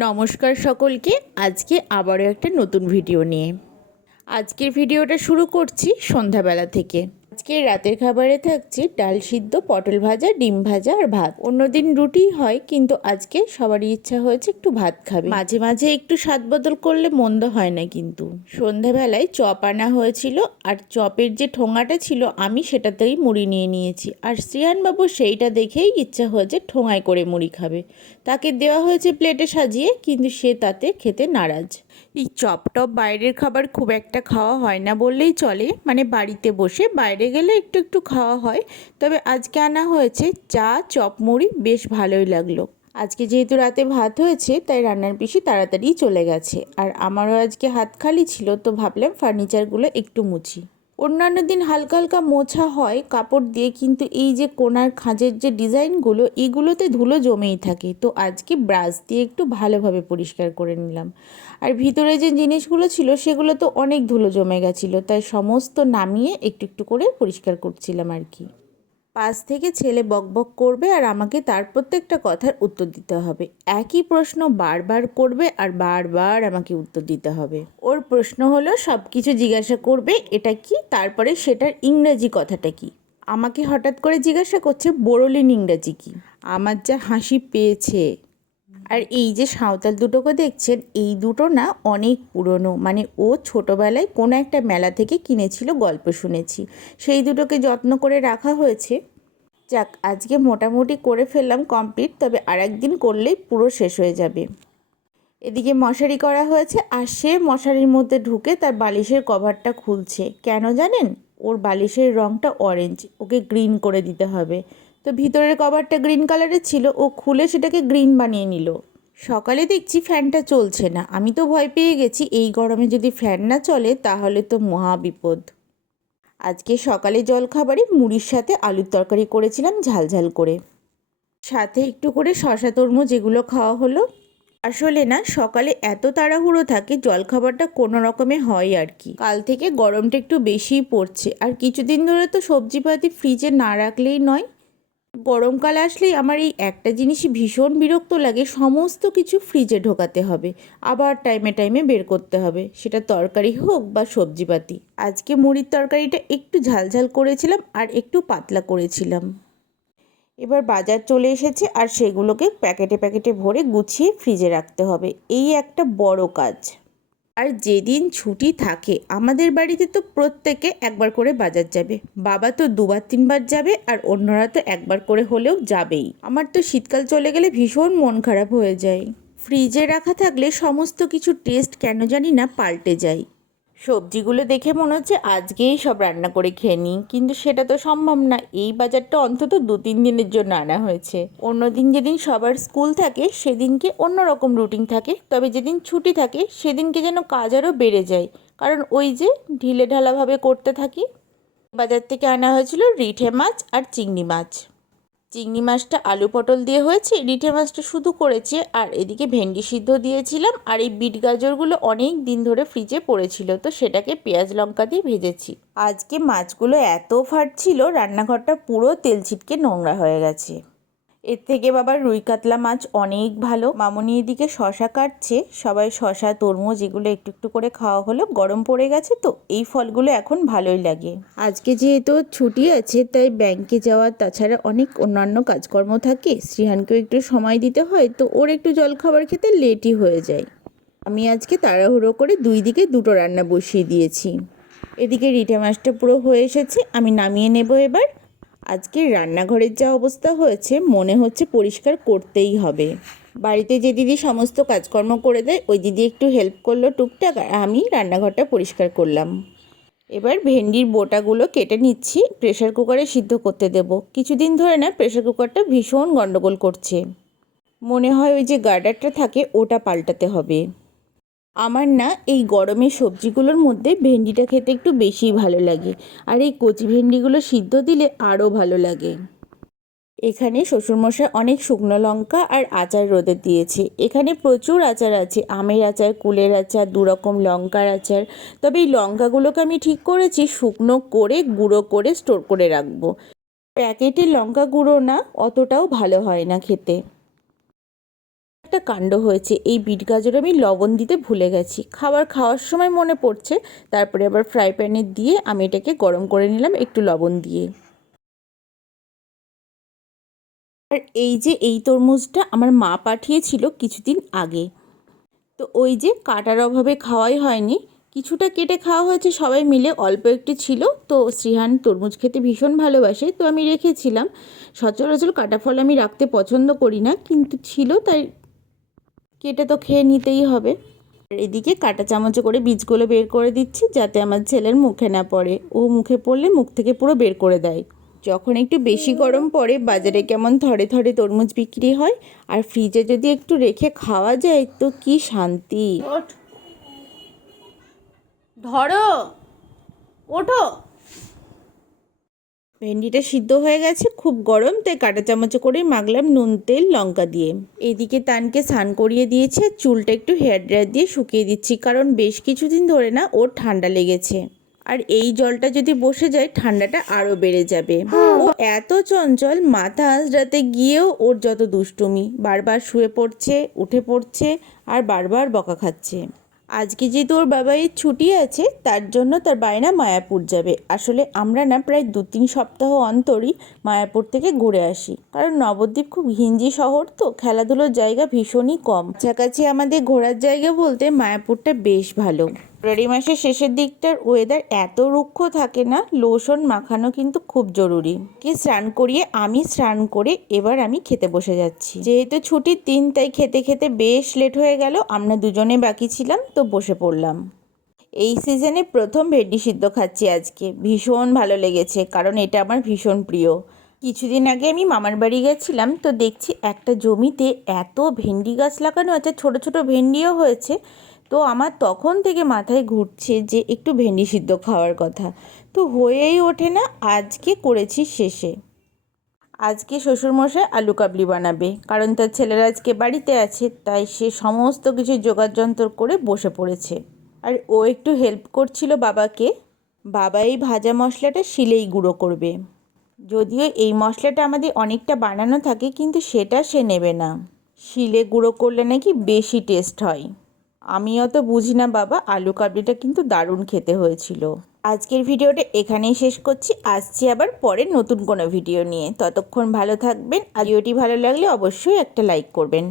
নমস্কার সকলকে, আজকে আবারও একটা নতুন ভিডিও নিয়ে। আজকের ভিডিওটা শুরু করছি সন্ধ্যাবেলা থেকে। আজকে রাতের খাবারে থাকছে ডাল সিদ্ধ, পটল ভাজা, ডিম ভাজা আর ভাত। অন্যদিন রুটি হয়, কিন্তু আজকে সবারই ইচ্ছা হয়েছে একটু ভাত খাবে। মাঝে মাঝে একটু স্বাদ বদল করলে মন্দ হয় না কিন্তু। সন্ধ্যাবেলায় চপ আনা হয়েছিল আর চপের যে ঠোঙাটা ছিল, আমি সেটাতেই মুড়ি নিয়ে নিয়েছি। আর শ্রিয়ানবাবু সেইটা দেখেই ইচ্ছা হয়েছে ঠোঙায় করে মুড়ি খাবে। তাকে দেওয়া হয়েছে প্লেটে সাজিয়ে, কিন্তু সে তাতে খেতে নারাজ। এই চপ টপ বাইরের খাবার খুব একটা খাওয়া হয় না বললেই চলে। মানে বাড়িতে বসে বাইরে গেলে একটু একটু খাওয়া হয়। তবে আজকে আনা হয়েছে চা, চপ, মুড়ি, বেশ ভালোই লাগল। আজকে যেহেতু রাতে ভাত হয়েছে, তাই রান্নার পিসি তাড়াতাড়ি চলে গেছে। আর আমারও আজকে হাত খালি ছিল, তো ভাবলাম ফার্নিচারগুলো একটু মুছি। অন্যান্য দিন হালকা হালকা মোছা হয় কাপড় দিয়ে, কিন্তু এই যে কোনার খাঁজের যে ডিজাইনগুলো, এগুলোতে ধুলো জমেই থাকে। তো আজকে ব্রাশ দিয়ে একটু ভালোভাবে পরিষ্কার করে নিলাম। আর ভিতরে যে জিনিসগুলো ছিল সেগুলো তো অনেক ধুলো জমে গেছিল, তাই সমস্ত নামিয়ে একটু একটু করে পরিষ্কার করছিলাম আর কি। পাশ থেকে ছেলে বকবক করবে আর আমাকে তার প্রত্যেকটা কথার উত্তর দিতে হবে। একই প্রশ্ন বারবার করবে আর বারবার আমাকে উত্তর দিতে হবে। ওর প্রশ্ন হলো সব কিছু জিজ্ঞাসা করবে, এটা কি? তারপরে সেটার ইংরাজি কথাটা কি? আমাকে হঠাৎ করে জিজ্ঞাসা করছে, বোরোলিন ইংরাজি কি? আমার যা হাসি পেয়েছে আর এই যে সাঁওতাল দুটোকে দেখছেন, এই দুটো না অনেক পুরনো। মানে ও ছোটোবেলায় কোনো একটা মেলা থেকে কিনেছিল গল্প শুনেছি। সেই দুটোকে যত্ন করে রাখা হয়েছে। যাক, আজকে মোটামুটি করে ফেললাম কমপ্লিট, তবে আর একদিন করলেই পুরো শেষ হয়ে যাবে। এদিকে মশারি করা হয়েছে, আর সে মশারির মধ্যে ঢুকে তার বালিশের কভারটা খুলছে। কেন জানেন? ওর বালিশের রঙটা অরেঞ্জ ওকে গ্রিন করে দিতে হবে। তো ভিতরের কভারটা গ্রিন কালারের ছিল, ও খুলে সেটাকে গ্রিন বানিয়ে নিল। সকালে দেখছি ফ্যানটা চলছে না, আমি তো ভয় পেয়ে গেছি, এই গরমে যদি ফ্যান না চলে তাহলে তো মহা বিপদ। আজকে সকালে জলখাবারে মুড়ির সাথে আলুর তরকারি করেছিলাম ঝালঝাল করে। সাথে একটু করে শশা তরমুজ এগুলো খাওয়া হলো। আসলে না, সকালে এত তাড়াহুড়ো থাকে, জলখাবারটা কোনো রকমে হয় আর কি। কাল থেকে গরমটা একটু বেশিই পড়ছে, আর কিছুদিন ধরে তো সবজিপাতি ফ্রিজে না রাখলেই নয়। গরমকাল আসলেই আমার এই একটা জিনিসই ভীষণ বিরক্ত লাগে, সমস্ত কিছু ফ্রিজে ঢোকাতে হবে। আবার টাইমে টাইমে বের করতে হবে। সেটা তরকারি হোক বা সবজিপাতি। আজকে মুড়ির তরকারিটা একটু ঝালঝাল করেছিলাম আর একটু পাতলা করেছিলাম। এবার বাজার চলে এসেছে আর সেগুলোকে প্যাকেটে প্যাকেটে ভরে গুছিয়ে ফ্রিজে রাখতে হবে। এই একটা বড় কাজ। আর যেদিন ছুটি থাকে, আমাদের বাড়িতে তো প্রত্যেকে একবার করে বাজার যাবে। বাবা তো দুবার তিনবার যাবে আর অন্যরা তো একবার করে হলেও যাবেই। আমার তো শীতকাল চলে গেলে ভীষণ মন খারাপ হয়ে যায়। ফ্রিজে রাখা থাকলে সমস্ত কিছু টেস্ট কেন জানি না পাল্টে যায়। সবজিগুলো দেখে মনে হচ্ছে আজকেই সব রান্না করে খেয়ে নিই। কিন্তু সেটা তো সম্ভব না। এই বাজারটা অন্তত দু তিন দিনের জন্য আনা হয়েছে। অন্য দিন যেদিন সবার স্কুল থাকে, সেদিনকে অন্য রকম রুটিন থাকে। তবে যেদিন ছুটি থাকে, সেদিনকে যেন কাজ আরও বেড়ে যায়। কারণ ওই যে ঢিলে ঢালাভাবে করতে থাকি, বাজার থেকে আনা হয়েছিল রিঠে মাছ আর চিংড়ি মাছ। চিংড়ি মাছটা আলু পটল দিয়ে হয়েছে রিঠে মাছটা শুধু করেছে আর এদিকে ভেন্ডি সিদ্ধ দিয়েছিলাম আর এই বিট গাজরগুলো অনেক দিন ধরে ফ্রিজে পড়েছিল, তো সেটাকে পেঁয়াজ লঙ্কা দিয়ে ভেজেছি। আজকে মাছগুলো এত ফাটছিল, রান্নাঘরটা পুরো তেল ছিটকে নোংরা হয়ে গেছে। এর থেকে বাবার রুই কাতলা মাছ অনেক ভালো। মামনি এদিকে শশা কাটছে। সবাই শশা, তরমুজ এগুলো একটু একটু করে খাওয়া হলো। গরম পড়ে গেছে তো, এই ফলগুলো এখন ভালোই লাগে। আজকে যেহেতু ছুটি আছে, তাই ব্যাংকে যাওয়া, তাছাড়া অনেক অন্যান্য কাজকর্ম থাকে। শ্রীহানকেও একটু সময় দিতে হয়, তো ওর একটু জলখাবার খেতে লেটই হয়ে যায়। আমি আজকে তাড়াহুড়ো করে দুই দিকে দুটো রান্না বসিয়ে দিয়েছি। এদিকে রিটে মাছটা পুরো হয়ে এসেছে, আমি নামিয়ে নেব এবার। আজকের রান্নাঘরের যা অবস্থা হয়েছে, মনে হচ্ছে পরিষ্কার করতেই হবে। বাড়িতে যে দিদি সমস্ত কাজকর্ম করে দেয়, ওই দিদি একটু হেল্প করল টুকটাক, আর আমি রান্নাঘরটা পরিষ্কার করলাম। এবার ভেন্ডির বোটাগুলো কেটে নিচ্ছি প্রেশার কুকারে সিদ্ধ করতে দেব। কিছুদিন ধরে না প্রেশার কুকারটা ভীষণ গণ্ডগোল করছে। মনে হয় ওই যে গার্ডারটা থাকে, ওটা পাল্টাতে হবে। আমার না এই গরমের সবজিগুলোর মধ্যে ভেন্ডিটা খেতে একটু বেশিই ভালো লাগে আর এই কচি ভেন্ডিগুলো সিদ্ধ দিলে আরও ভালো লাগে। এখানে শ্বশুরমশাই অনেক শুকনো লঙ্কা আর আচার রোদে দিয়েছে। এখানে প্রচুর আচার আছে, আমের আচার, কুলের আচার দু রকম লঙ্কার আচার। তবে এই লঙ্কাগুলোকে আমি ঠিক করেছি, শুকনো করে গুঁড়ো করে স্টোর করে রাখব। প্যাকেটের লঙ্কা গুঁড়ো না, অতটাও ভালো হয় না খেতে। একটা কাণ্ড হয়েছে। এই বিট গাজর আমি লবণ দিতে ভুলে গেছি। খাবার খাওয়ার সময় মনে পড়ছে। তারপরে আবার ফ্রাই প্যানে দিয়ে আমি এটাকে গরম করে নিলাম একটু লবণ দিয়ে। আর এই যে এই তরমুজটা আমার মা পাঠিয়েছিল কিছুদিন আগে। তো ওই যে কাটার অভাবে খাওয়াই হয়নি, কিছুটা কেটে খাওয়া হয়েছে, সবাই মিলে অল্প একটু ছিল। তো শ্রীহান তরমুজ খেতে ভীষণ ভালোবাসে, তো আমি রেখেছিলাম। সচরাচর কাটা ফল আমি রাখতে পছন্দ করি না, কিন্তু ছিল তাই কেটে তো খেয়ে নিতেই হবে। এদিকে কাটা চামচে করে বীজগুলো বের করে দিচ্ছি যাতে আমার ছেলের মুখে না পড়ে। ও মুখে পড়লে মুখ থেকে পুরো বের করে দেয়। যখন একটু বেশি গরম পড়ে, বাজারে কেমন থরে থরে তরমুজ বিক্রি হয়, আর ফ্রিজে যদি একটু রেখে খাওয়া যায়, তো কি শান্তি। ধরো। ওঠো। ভেন্ডিটা সিদ্ধ হয়ে গেছে, খুব গরম, তাই কাঁটা চামচে করে মাগলাম নুন, তেল, লঙ্কা দিয়ে। এদিকে তানকে স্নান করিয়ে দিয়েছে আর চুলটা একটু হেয়ার ড্রায়ার দিয়ে শুকিয়ে দিচ্ছি, কারণ বেশ কিছুদিন ধরে না ওর ঠান্ডা লেগেছে। আর এই জলটা যদি বসে যায়, ঠান্ডাটা আরও বেড়ে যাবে। ও এত চঞ্চল, মাথা আঁচড়াতে গিয়েও ওর যত দুষ্টুমি, বারবার শুয়ে পড়ছে, উঠে পড়ছে, আর বারবার বকা খাচ্ছে। আজকে যেহেতু ওর বাবাইয়ের ছুটি আছে, তার জন্য তার বায়না মায়াপুর যাবে। আসলে আমরা না প্রায় দু তিন সপ্তাহ অন্তরই মায়াপুর থেকে ঘুরে আসি। কারণ নবদ্বীপ খুব ঘিঞ্জি শহর তো, খেলাধুলোর জায়গা ভীষণই কম। কাছাকাছি আমাদের ঘোরার জায়গা বলতে মায়াপুরটা বেশ ভালো। ফেব্রুয়ারি মাসের শেষের দিকটার ওয়েদার এত রুক্ষ থাকে না লোশন মাখানো কিন্তু খুব জরুরি। কি স্নান করিয়ে আমি স্নান করে এবার আমি খেতে বসে যাচ্ছি। যেহেতু ছুটির দিন, তাই খেতে খেতে বেশ লেট হয়ে গেল, আমরা দুজনে বাকি ছিলাম, তো বসে পড়লাম। এই সিজনে প্রথম ভেন্ডি সিদ্ধ খাচ্ছি আজকে। ভীষণ ভালো লেগেছে, কারণ এটা আমার ভীষণ প্রিয়। কিছুদিন আগে আমি মামার বাড়ি গেছিলাম, তো দেখছি একটা জমিতে এত ভেন্ডি গাছ লাগানো আছে, ছোট ছোট ভেন্ডিও হয়েছে। তো আমার তখন থেকে মাথায় ঘুরছে যে একটু ভেন্ডি সিদ্ধ খাওয়ার কথা। তো হয়েই ওঠে না, আজকে করেছি শেষে। আজকে শ্বশুরমশাই আলু কাবলি বানাবে, কারণ তার ছেলেরা আজকে বাড়িতে আছে, তাই সে সমস্ত কিছু যোগাযন্ত্র করে বসে পড়েছে। আর ও একটু হেল্প করছিল বাবাকে, বাবা এই ভাজা মশলাটা শিলেই গুঁড়ো করবে। যদিও এই মশলাটা আমাদের অনেকটা বানানো থাকে, কিন্তু সেটা সে নেবে না। শিলে গুঁড়ো করলে নাকি বেশি টেস্ট হয়। আমি অত বুঝি না বাবা, আলু কাবলিটা কিন্তু দারুণ খেতে হয়েছিল। আজকের ভিডিওটা এখানেই শেষ করছি, আসছি আবার পরে নতুন কোনো ভিডিও নিয়ে। ততক্ষণ ভালো থাকবেন ভিডিওটি ভালো লাগলে অবশ্যই একটা লাইক করবেন।